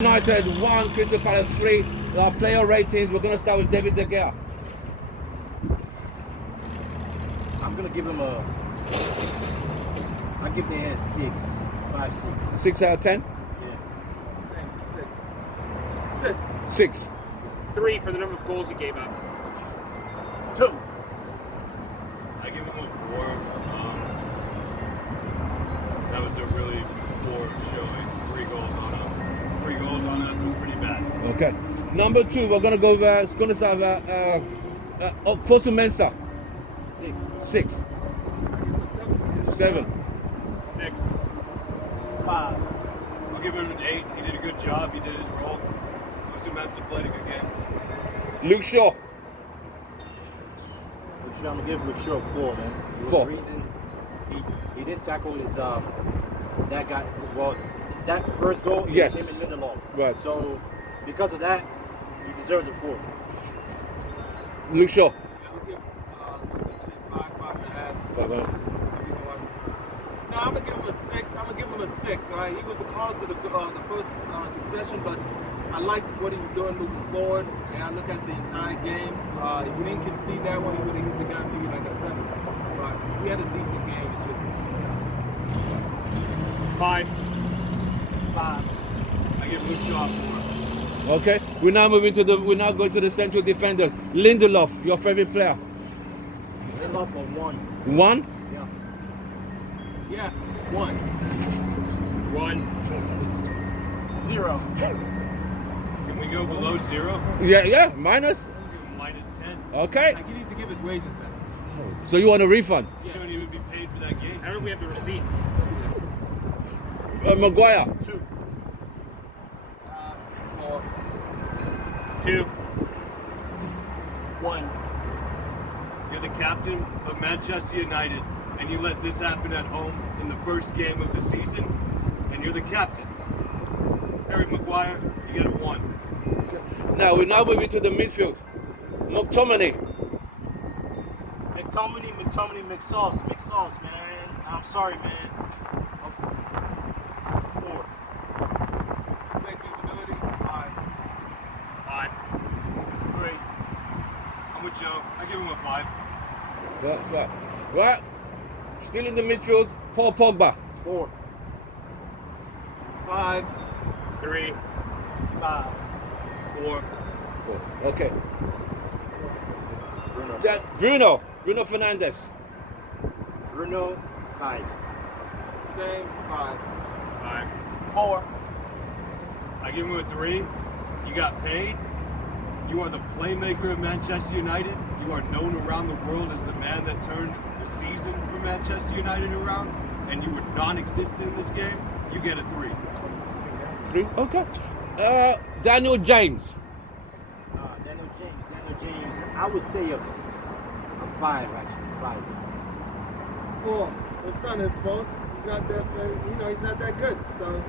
United 1, Crystal Palace 3. Our player ratings, we're going to start with David De Gea. I'm gonna give him a. I give the a 6, 5, 6. 6 out of 10? Same, 6. 6. 6. 3 for the number of goals he gave up. 2. I give him a 4. That was a really poor showing. 3 goals on us. 3 goals on us was pretty bad. Okay. Number 2, we're going to go over, it's going to start Fosu Mensah. 6. 6. 7. 6. 5. I'll give him an 8. He did a good job. He did his role. Manchesrer played a good game. Luke Shaw. I'm gonna give Luke Shaw a 4, man. There was 4. a reason he didn't tackle his that guy. Well, that first goal, it Yes. was him in Lindelof. Right. So because of that, he deserves a 4. Luke Shaw. I'll give 5.5. 5. No, I'm gonna give him a 6. I'm gonna give him a 6. All right, he was the cause of the first concession, but I like what he was doing moving forward. And I look at the entire game. If we didn't concede that one, he would have easily got maybe like a 7. But he had a decent game. It's just 5. 5. I give Luke Shaw a 4. Okay. We're now going to the central defenders. Lindelof, your favorite player. Lindelof for 1. 1. Yeah, 1. 1. 0. Can we go below 0? Yeah, minus. Minus 10. Okay. Like he needs to give his wages back. So you want a refund? He shouldn't even be paid for that game. I don't know if we have the receipt. Maguire. 2. 4. 2. 1. You're the captain of Manchester United, and you let this happen at home in the first game of the season, and you're the captain. Harry Maguire, you get a 1. Now we're now moving to the midfield. McTominay. McSauce, man. I'm sorry, man. A 4. Play to his ability. 5. 5. 3. I'm with Joe. I give him a 5. Right. Still in the midfield, Paul Pogba. 4. 5. 3. 5. 4. 4. Okay. Bruno. Bruno Fernandes. Bruno 5. Same. 5. 5. 4. I give him a 3. You got paid. You are the playmaker of Manchester United. You are known around the world as the man that turned the season for Manchester United around, and you were non-existent in this game. You get a 3. 3. Okay. Daniel James. Daniel James. I would say a 5 actually. 5. 4. It's not his fault. He's not that. He's not that good. So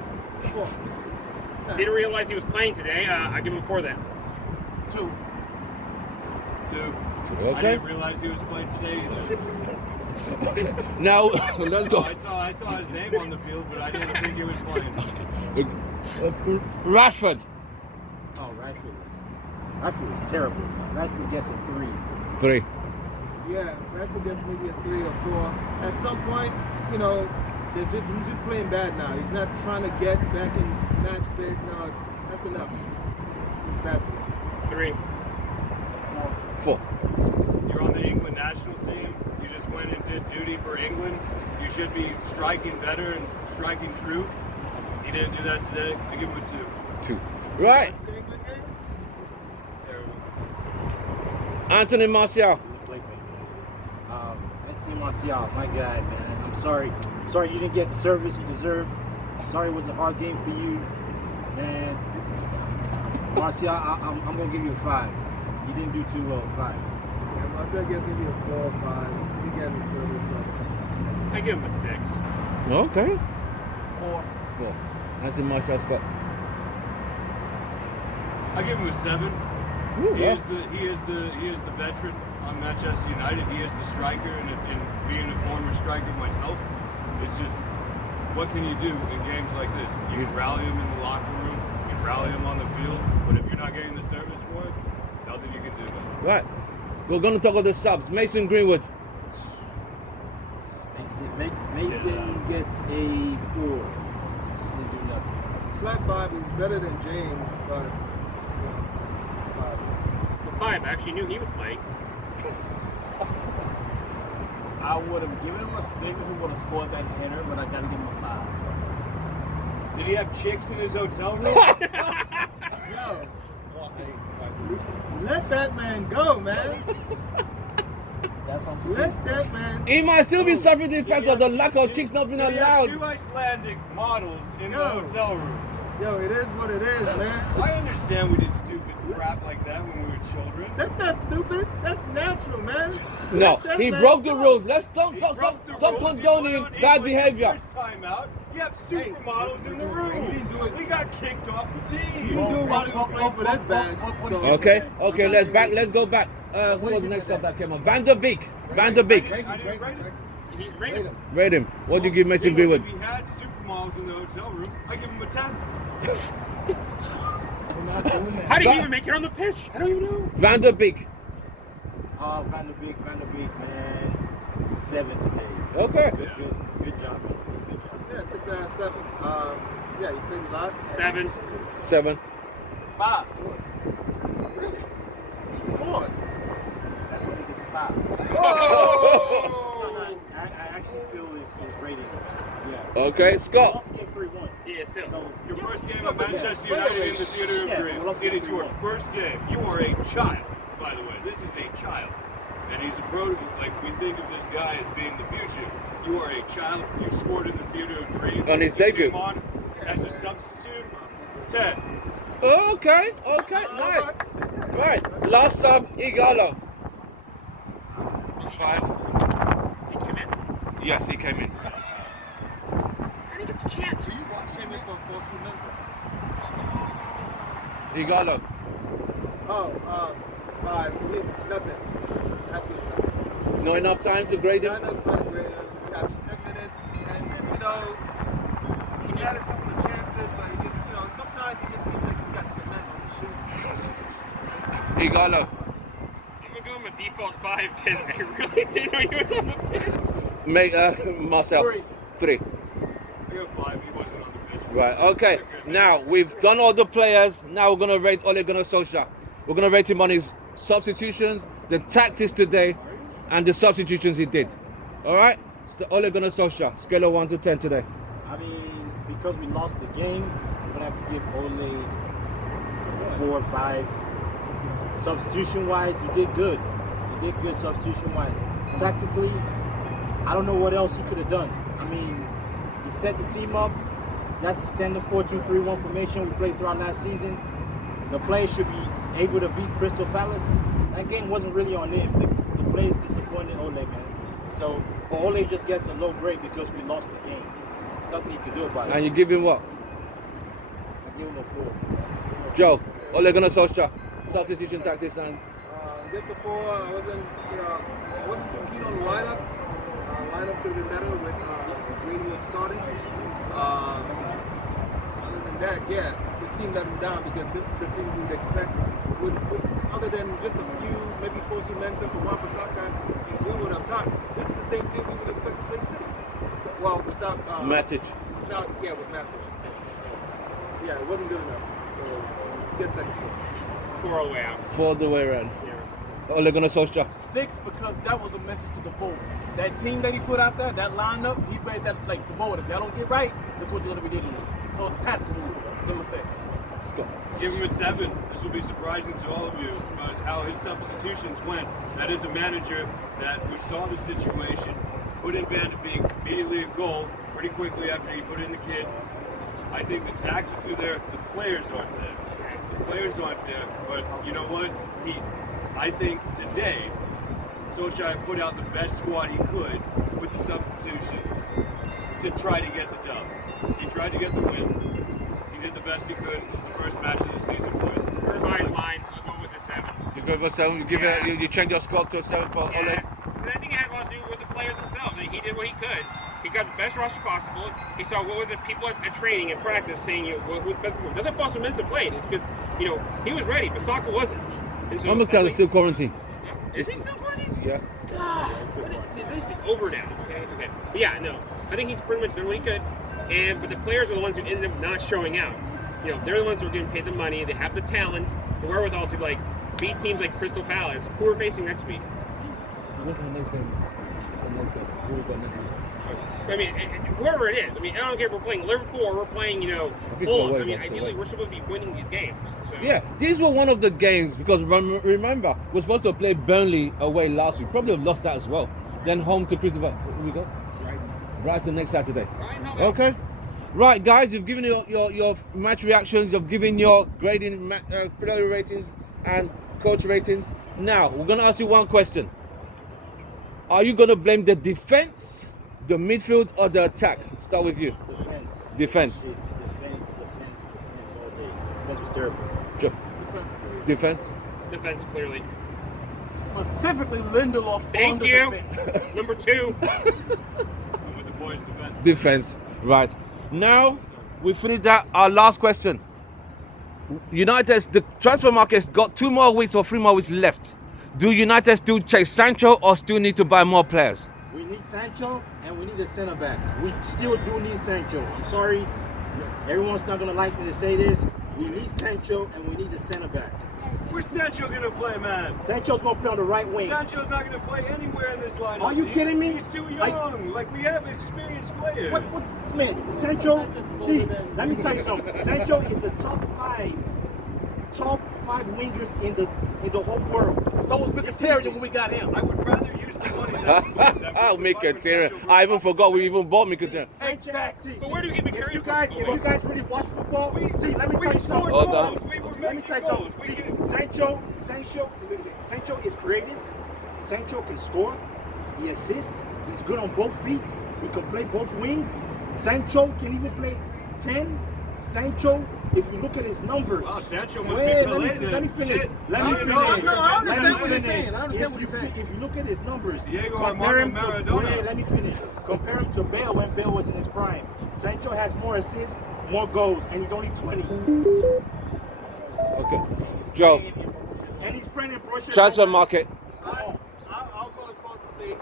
4. Didn't realize he was playing today. I give him 4 then. 2. 2. I Okay. didn't realize he was playing today either. Now let's go. I saw his name on the field, but I didn't think he was playing. Rashford. Oh, Rashford was terrible. Rashford gets a 3. 3. Yeah, Rashford gets maybe a 3 or 4. At some point, he's just playing bad now. He's not trying to get back in match fit. No, that's enough. He's bad today. 3. 4. You're on the England national team. You just went and did duty for England. You should be striking better and striking true. You didn't do that today. I give him a 2. 2. Right. The England games? Terrible. Anthony Martial. Play for England. Anthony Martial, my guy, man. I'm sorry. Sorry you didn't get the service you deserve. Sorry it was a hard game for you, man. Martial, I'm gonna give you a 5. He didn't do too well. 5. Yeah, Marcel gets maybe a 4 or 5. He didn't get any service, but I give him a 6. Okay. 4. 4. Anthony Martial Scott. I give him a 7. Ooh, He yeah. is the veteran on Manchester United. He is the striker, and being a former striker myself, it's just what can you do in games like this? You rally them in the locker room, you rally them on the field. But if you're not getting the service for it, nothing you can do about it. Right. We're going to talk about the subs. Mason Greenwood. Mason gets a 4. Didn't do nothing. Flat 5 is better than James, but Well, 5. I actually knew he was playing. I would have given him a 6 if he would have scored that header, but I got to give him a 5. Did he have chicks in his hotel room? yo, let that man go, man. That's what I'm Let saying. that man. He might still be suffering the effects of the lack of chicks not being Did he have allowed. 2 Icelandic models in the Yo. hotel room? Yo, it is what it is, man. I understand we did stupid crap like that when we were children. That's not stupid. That's natural, man. No, Let that he man broke the go. rules. Let's stop He broke the rules, condoning he put on bad England behavior. First time out, you have supermodels in the room. We got kicked off the He team. didn't do it while he was playing for this band. So. Okay, let's go back. Who was the next sub that came on? Van der Beek. I didn't rate him. He rated him. Rate him. What do you give Mason Greenwood? If he had supermodels in the hotel room, I give him a 10. How did he even make it on the pitch? I don't even know. Van der Beek. Van der Beek, man. 7 today. Okay. Good job, man. Good job. Yeah, 6.5, 7. Yeah, he played a lot. 7. 7. 5. Really? He scored. That's what he gets a 5. Oh! I actually feel his rating. Yeah. Okay, Scott. Lost the game 3-1. Yeah, still. So Your first game no, at but Manchester yeah, United in wait. the Theatre of Yeah, Dreams. well, let's It go is your 3-1. first game. You are a child, by the way. This is a child. And he's a pro, like we think of this guy as being the future. You are a child. You scored in the Theatre of Dreams. On his You debut. came on as a substitute. 10. Okay, nice. Right, last sub, Igalo. 5. He came in. Yes, he came in. And he gets a chance. He came in for mental. Igalo. Oh, 5. Nothing. Absolutely nothing. Not enough time to grade Not him? enough time, Graham. We got 10 minutes. And, he had a couple of chances, but he just, sometimes he just seems like he's got cement on his shoes. Igalo. I'm going to go with a default 5 because I really didn't know he was on the pitch. Marcel. 3. I got 5. He wasn't on the pitch. Right, okay. Now, we've done all the players. Now we're going to rate Ole Gunnar Solskjaer. We're going to rate him on his substitutions, the tactics today, and the substitutions he did. All right? So Ole Gunnar Solskjaer, scale of 1 to 10 today. I mean, because we lost the game, we're gonna have to give Ole 4 or 5. Substitution-wise, he did good. He did good substitution-wise. Tactically, I don't know what else he could have done. I mean, he set the team up. That's the standard 4-2-3-1 formation we played throughout last season. The players should be able to beat Crystal Palace. That game wasn't really on them. The players disappointed Ole, man. So, but Ole just gets a low grade because we lost the game. There's nothing he can do about it. And you give him what? I give him a 4. Joe, Ole Gunnar Solskjaer, substitution tactics and Gets a 4. I wasn't too keen on the lineup. Lineup could have been better with Greenwood starting. Other than that, yeah, the team let him down because this is the team you would expect. Other than just a few, maybe Fosu Mensah for Wan-Bissaka and Greenwood up top, this is the same team we would expect to play City. So, well, without Matic. with Matic. Yeah, it wasn't good enough. So he gets second 4. 4 all the way out. For the way around. Ole Gunnar Solskjaer. 6 because that was a message to the board. That team that he put out there, that lineup, he made that like the board. If that don't get right, that's what you're gonna be dealing with. So it's a tactical move. Give him a 6. Scott. Give him a 7. This will be surprising to all of you, but how his substitutions went. That is a manager that who saw the situation, put in Van de Beek, immediately a goal pretty quickly after he put in the kid. I think the tactics are there, the players aren't there. The players aren't there, but you know what? I think today, Solskjaer put out the best squad he could with the substitutions to try to get the dub. He tried to get the win. He did the best he could. It's the first match of the season, boys. Mine's mine. I'll go with the 7. You go for 7. You give Yeah. you change your score to a 7 for Ole. Yeah. But I think it had a lot to do with the players themselves. I mean, he did what he could. He He got the best roster possible. He saw what was it, people at training and practice saying, who's best for him. Doesn't cost him minutes to play. It's because, he was ready, but Saka wasn't. And so, is still quarantined. Is he still quarantined? Yeah. God, it's over now. Okay. But yeah, no. I think he's pretty much done what he could. But the players are the ones who ended up not showing out. They're the ones who are getting paid the money. They have the talent, the wherewithal to beat teams like Crystal Palace, who we're facing next week. I mean, whoever it is. I mean, I don't care if we're playing Liverpool or we're playing, Fulham. I mean, ideally, we're supposed to be winning these games. So. Yeah, these were one of the games because remember, we're supposed to play Burnley away last week. Probably have lost that as well. Then home to Crystal Palace. Where we go? Brighton next Saturday. Okay. Right, guys, you've given your match reactions. You've given your grading, player ratings and coach ratings. Now, we're going to ask you one question. Are you going to blame the defense, the midfield, or the attack? Start with you. Defense. It's defense all day. Defense was terrible. Defense. Defense, clearly. Specifically, Lindelof. Thank you. Number 2. I'm with the boys' defense. Defense. Right. Now, we finished that. Our last question. United's the transfer market's got 2 more weeks or 3 more weeks left. Do United still chase Sancho or still need to buy more players? We need Sancho and we need a center back. We still do need Sancho. I'm sorry, everyone's not going to like me to say this. We need Sancho and we need a center back. Where's Sancho going to play, man? Sancho's going to play on the right wing. Sancho's not going to play anywhere in this lineup. Are you kidding me? He's too young. We have experienced players. What man? Sancho, see, let me tell you something. Sancho is a top five wingers in the whole world. So was Mkhitaryan when we got him. I would rather use the money than Mkhitaryan. I even forgot we even bought Mkhitaryan. Exactly. But where do we get If Mkhitaryan you guys really watch football, see, let me tell you something. Hold on. Let me tell you something. See, Sancho is creative. Sancho can score. He assists. He's good on both feet. He can play both wings. Sancho can even play 10. Sancho, if you look at his numbers. Wow, Sancho must Wait, be let me finish. Let me finish. I understand what you're Let me saying. I understand what you're finish. saying. If you look at his numbers, Diego compare him Armando to. Maradona. Wait, let me finish. Compare him to Bale when Bale was in his prime. Sancho has more assists, more goals, and he's only 20. Okay. Joe, And he's playing in Borussia. transfer market. I'll go as far as to say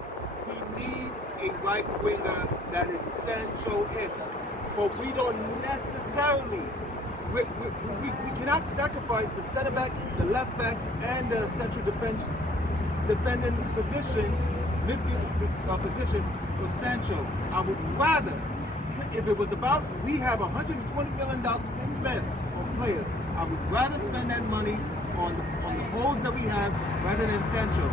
we need a right winger that is Sancho-esque, but we don't necessarily. We cannot sacrifice the center back, the left back, and the central defending position, midfield position for Sancho. I would rather, if it was about, we have $120 million to spend on players. I would rather spend that money on the holes that we have rather than Sancho.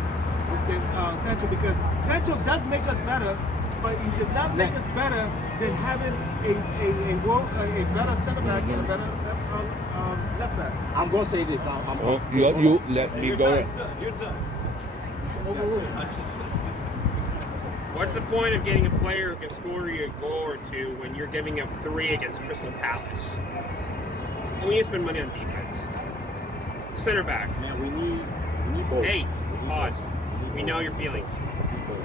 Because Sancho does make us better, but he does not make us better than having a better center back and a better left back. I'm going to say this now. You let me go. Your time. What's the point of getting a player who can score you a goal or 2 when you're giving up 3 against Crystal Palace? And we need to spend money on defense. Center backs. Man, we need both. Hey, pause. We know your feelings.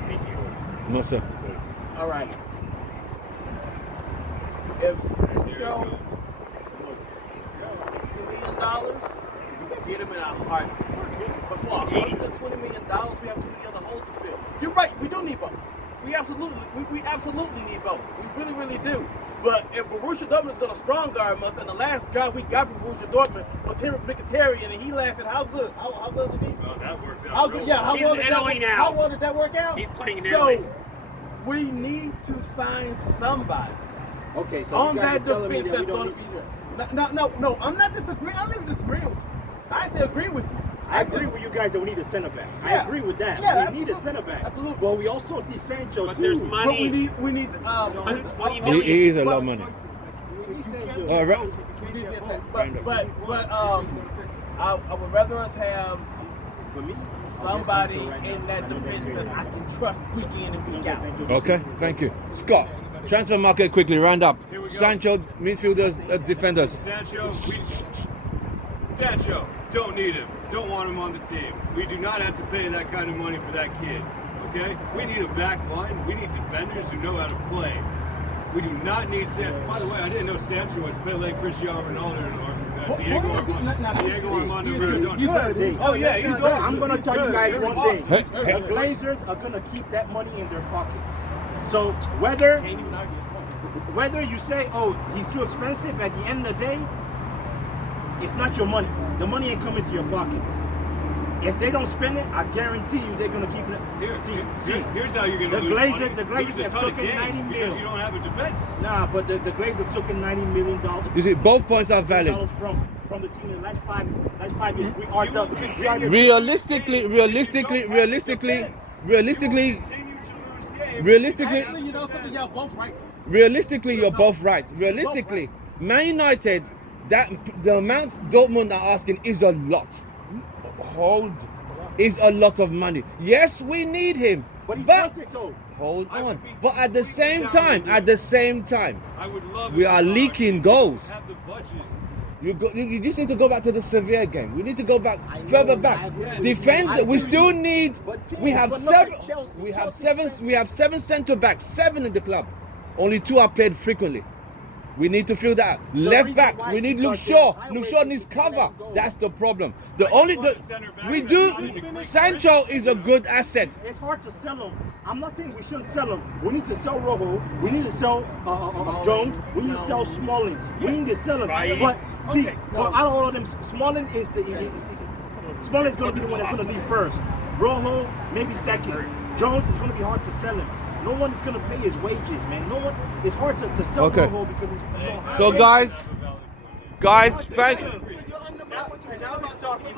Thank you. No, sir. All right. If Sancho was $60 million, we could get him in our heart. But for $120 million, we have too many other holes to fill. You're right. We do need both. We absolutely need both. We really, really do. But if Borussia Dortmund is going to strong guard us, and the last job we got from Borussia Dortmund was here with Mkhitaryan, and he lasted how good? How good was he? Well, that worked out. How good? Yeah. How He's well in did Italy that? now. How well did that work out? He's playing in Italy. So we need to find somebody Okay, so on you guys that are telling me defense that we that's don't going to need. be there. No. I'm not disagreeing. I'm not even disagreeing with you. I say agree with you. I agree with you guys that we need a center back. I Yeah. agree with that. Yeah, we need a absolutely. center back. Absolutely. But we also need Sancho But too. there's But money. we need. $120 It million. is a lot of money. We need Sancho. I would rather us have For me, somebody Sancho right in now. that I'm gonna defense say that I can trust week in and week out. Sancho. Okay, thank you. Scott, transfer market quickly, round up. Here we go. Sancho, midfielders, defenders. Sancho, don't need him. Don't want him on the team. We do not have to pay that kind of money for that kid. Okay? We need a back line. We need defenders who know how to play. We do not need By the way, I didn't know Sancho was Pele, Cristiano Ronaldo, or Diego Armando Maradona. Oh yeah, he's awesome. I'm gonna He's tell you good. guys He's one awesome. thing. Hey. The Glazers are gonna keep that money in their pockets. So whether Can't even argue the point. whether you say, oh, he's too expensive, at the end of the day, it's not your money. The money ain't coming to your pockets. If they don't spend it, I guarantee you they're gonna keep it. Here's how you're going to The lose Glazers- money. the Glazers Lose a have ton of taken games 90 because mil. you don't have a defense. Nah, but the Glazers took in $90 million. You see, both points are valid. From the team in the last 5 years. We are the Realistically, Actually, you know something, y'all both right. realistically, you're both right. Realistically, Man United, that the amount Dortmund are asking is a lot. Is a lot of money. Yes, we need him, But he's worth it though. hold I would on. Oh, be But at the completely same down with time, I would love we it are if leaking we goals. have the budget. You just need to go back to the Sevilla game. We need to go back I know, further I back. agree with you. Defend. I We agree still with you. need. But Tim, We have but look seven. at Chelsea. We have Chelsea seven. spent- We have 7 centre backs. 7 in the club. Only 2 are played frequently. We need to fill that out. Left reason back. why We is need Luke because Shaw. they're Luke highway Shaw needs to let cover. him go. That's the problem. I just want a center back We that's do. not even Chris Sancho is a good asset. It's hard to sell him. I'm not saying we shouldn't sell him. We need to sell Rojo. We need to sell Jones. We need to sell Smalling. We need to sell him. But see, but out of all of them, Smalling is Smalling's going to be the one that's going to leave first. Rojo maybe second. Jones is going to be hard to sell him. No one is going to pay his wages, man. No one. It's hard to sell Okay. Rojo because it's on high So wages. guys, thank. But you undermine what you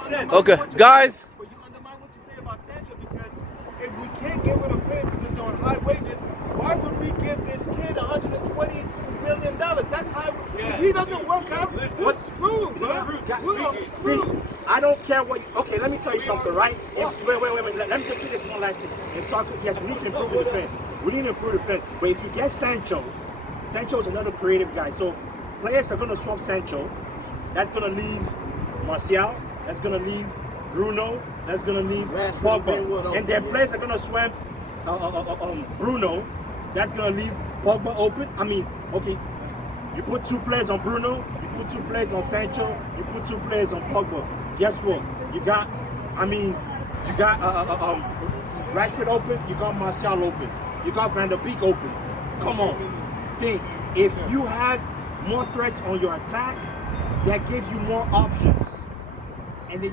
say about Okay, guys. But you undermine what you say about Sancho because if we can't get rid of players because they're on high wages, why would we give this kid $120 million? That's high. If he doesn't work out, we're screwed, bro. We are See, screwed. I don't care what. Okay, let me tell you something, right? Wait. Let me just say this one last thing. In soccer, yes, we need to improve the defense. We need to improve the defense. But if you get Sancho is another creative guy. So players are going to swap Sancho. That's going to leave Martial. That's going to leave Bruno. That's going to leave Pogba. And then players are going to swap Bruno. That's going to leave Pogba open. I mean, okay, you put 2 players on Bruno. You put 2 players on Sancho. You put 2 players on Pogba. Guess what? You got Rashford open. You got Martial open. You got Van der Beek open. Come on, think. If you have more threats on your attack, that gives you more options, and then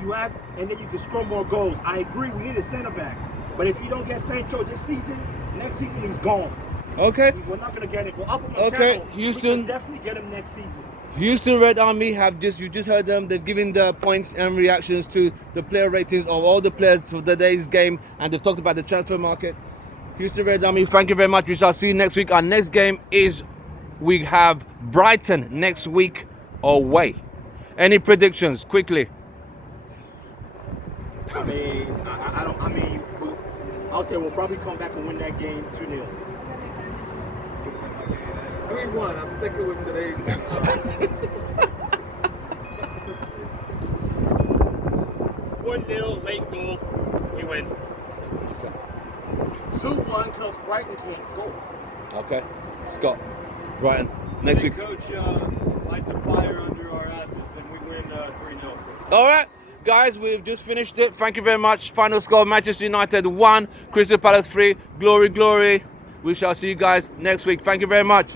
you can score more goals. I agree. We need a center back, but if you don't get Sancho this season, next season he's gone. Okay. We're not gonna get him. But up Okay, we Houston. can definitely get him next season. Houston Red Army you just heard them. They've given the points and reactions to the player ratings of all the players for today's game, and they've talked about the transfer market. Houston Red Army, thank you very much. We shall see you next week. Our next game is we have Brighton next week away. Any predictions quickly? I mean, I'll say we'll probably come back and win that game 2-0. 3-1. I'm sticking with today's. 1-0 late goal. We win. 2-1 because Brighton can't score. Okay, Scott, Brighton next week. Coach lights a fire under our asses and we win 3-0. All right, guys, we've just finished it. Thank you very much. Final score: Manchester United 1, Crystal Palace 3. Glory, glory. We shall see you guys next week. Thank you very much.